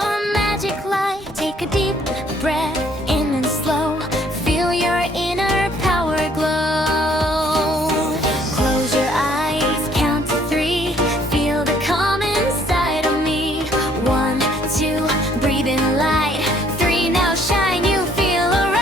your magic light. Take a deep breath in and slow. Feel your inner power glow. Close your eyes, count to 3. Feel the calm inside of me. 1, 2, breathe in light. 3, now shine, you feel alright.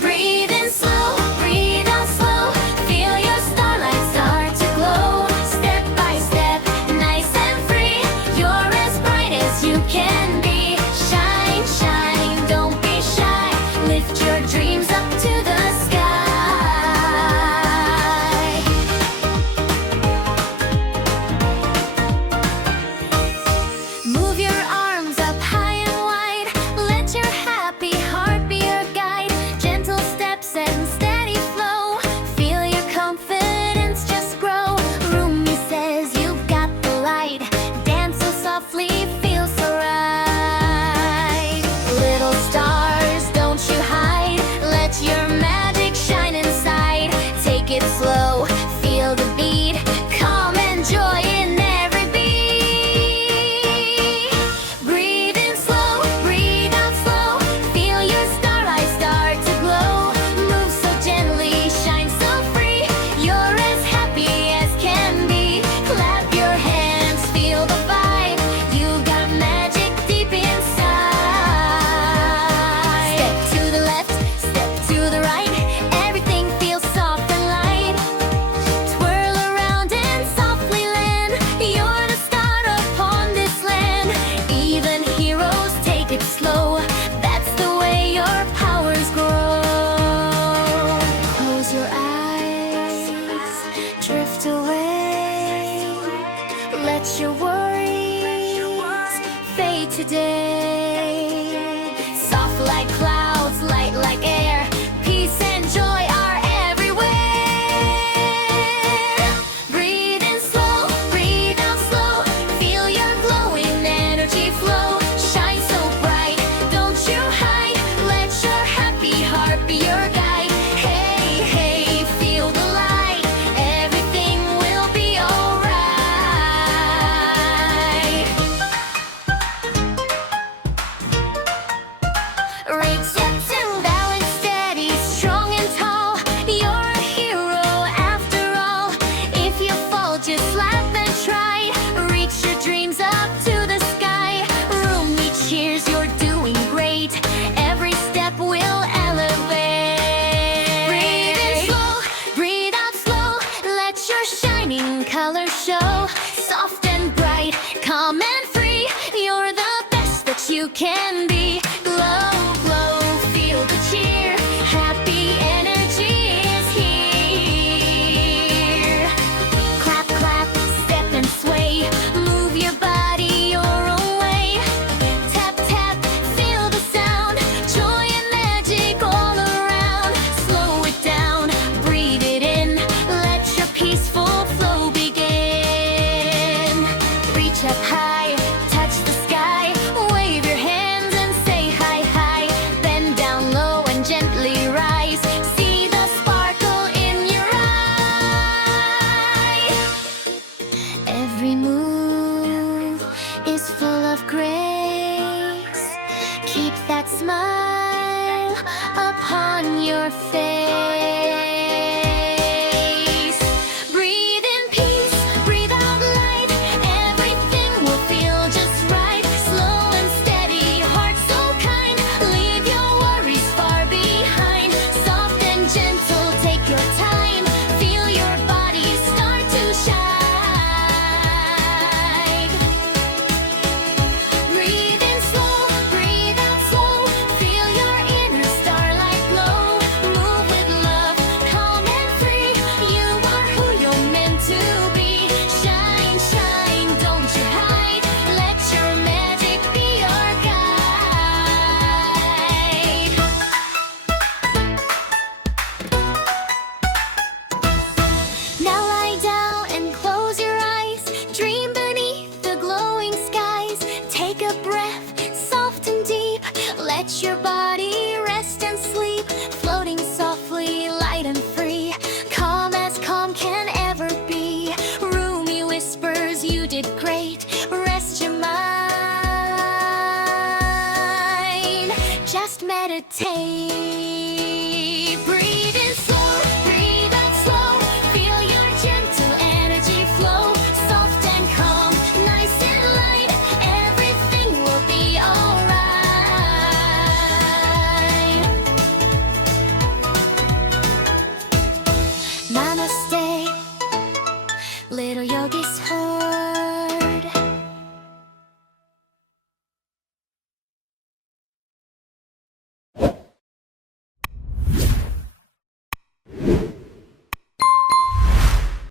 Breathe in slow, breathe out slow. Feel your starlight start to glow. Step by step, nice and free. You're as bright as you can be. Shine, shine, don't be shy. Lift your dreams up to the sky. Move your arms up high and wide. Let your happy heart be your guide. Gentle steps and steady flow. Feel your confidence just grow. Rumi says you've got the light. Dance so softly, feel so right. Little stars, don't you hide. Let your magic shine inside. Take it slow, feel the beat. Calm and joy in every beat. Breathe in slow, breathe out slow. Feel your starlight start to glow. Move so gently, shine so free. You're as happy as can be. Clap your hands, feel the vibe. You've got magic deep inside. Step to the left, step to the right. Everything feels soft and light. Twirl around and softly land. You're the star upon this land. Even heroes take it slow. That's the way your powers grow. Close your eyes, drift away. Let your worries fade today. Soft like clouds, light like air. Peace and joy are everywhere. Breathe in slow, breathe out slow. Feel your glowing energy flow. Shine so bright, don't you hide. Let your happy heart be your guide. Hey, hey, feel the light. Everything will be alright. Reach up to balance steady, strong and tall. You're a hero after all. If you fall, just laugh and try. Reach your dreams up to the sky. Rumi cheers, you're doing great. Every step will elevate. Breathe in slow, breathe out slow. Let your shining colors show. Soft and bright, calm and free. You're the best that you can be. Glow, glow, feel the cheer. Happy energy is here. Clap, clap, step and sway. Move your body your own way. Tap, tap, feel the sound. Joy and magic all around. Slow it down, breathe it in. Let your peaceful flow begin. Reach up high, touch the sky. Wave your hands and say hi, hi. Bend down low and gently rise. See the sparkle in your eye. Every move is full of grace. Keep that smile upon your face. Breathe in peace, breathe out light. Everything will feel just right. Slow and steady, heart so kind. Leave your worries far behind. Soft and gentle, take your time. Feel your body start to shine. Breathe in slow, breathe out slow. Feel your inner starlight glow. Move with love, calm and free. You are who you're meant to be. Shine, shine, don't you hide. Let your magic be your guide. Now lie down and close your eyes. Dream beneath the glowing skies. Take a breath, soft and deep. Let your body rest and sleep. Floating softly, light and free. Calm as calm can ever be. Rumi whispers you did great. Rest your mind. meditate. Breathe in slow, breathe out slow. Feel your gentle energy flow. Soft and calm, nice and light. Everything will be alright. Namaste, little yogi's heart.